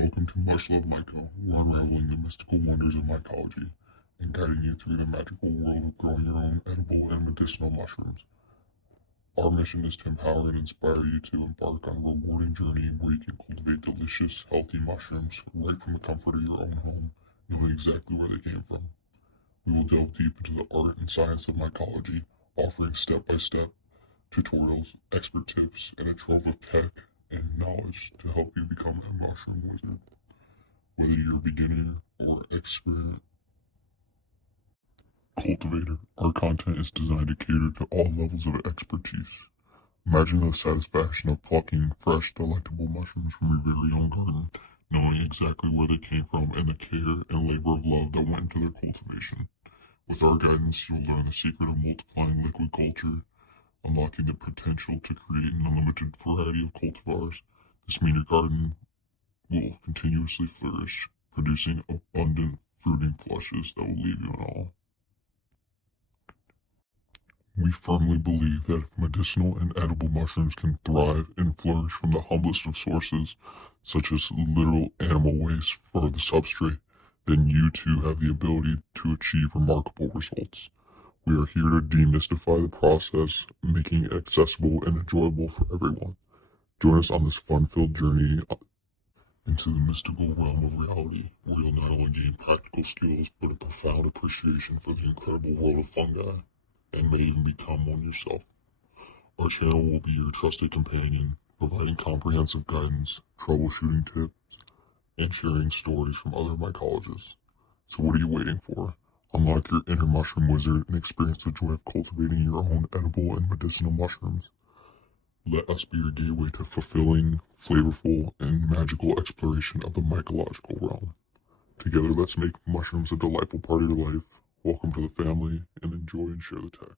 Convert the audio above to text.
Welcome to Mush Love Myco. We're unraveling the mystical wonders of mycology and guiding you through the magical world of growing your own edible and medicinal mushrooms. Our mission is to empower and inspire you to embark on a rewarding journey where you can cultivate delicious, healthy mushrooms right from the comfort of your own home, knowing exactly where they came from. We will delve deep into the art and science of mycology, offering step-by-step tutorials, expert tips, and a trove of tech and knowledge to help you become a mushroom wizard. Whether you're a beginner or experienced cultivator, our content is designed to cater to all levels of expertise. Imagine the satisfaction of plucking fresh, delectable mushrooms from your very own garden, knowing exactly where they came from and the care and labor of love that went into their cultivation. With our guidance, you'll learn the secret of multiplying liquid culture, unlocking the potential to create an unlimited variety of cultivars. This means your garden will continuously flourish, producing abundant fruiting flushes that will leave you in awe. We firmly believe that if medicinal and edible mushrooms can thrive and flourish from the humblest of sources, such as literal animal waste for the substrate, then you too have the ability to achieve remarkable results. We are here to demystify the process, making it accessible and enjoyable for everyone. Join us on this fun-filled journey into the mystical realm of reality, where you'll not only gain practical skills, but a profound appreciation for the incredible world of fungi, and may even become one yourself. Our channel will be your trusted companion, providing comprehensive guidance, troubleshooting tips, and sharing stories from other mycologists. So what are you waiting for? Unlock your inner mushroom wizard and experience the joy of cultivating your own edible and medicinal mushrooms. Let us be your gateway to fulfilling, flavorful, and magical exploration of the mycological realm. Together, let's make mushrooms a delightful part of your life. Welcome to the family, and enjoy and share the tech.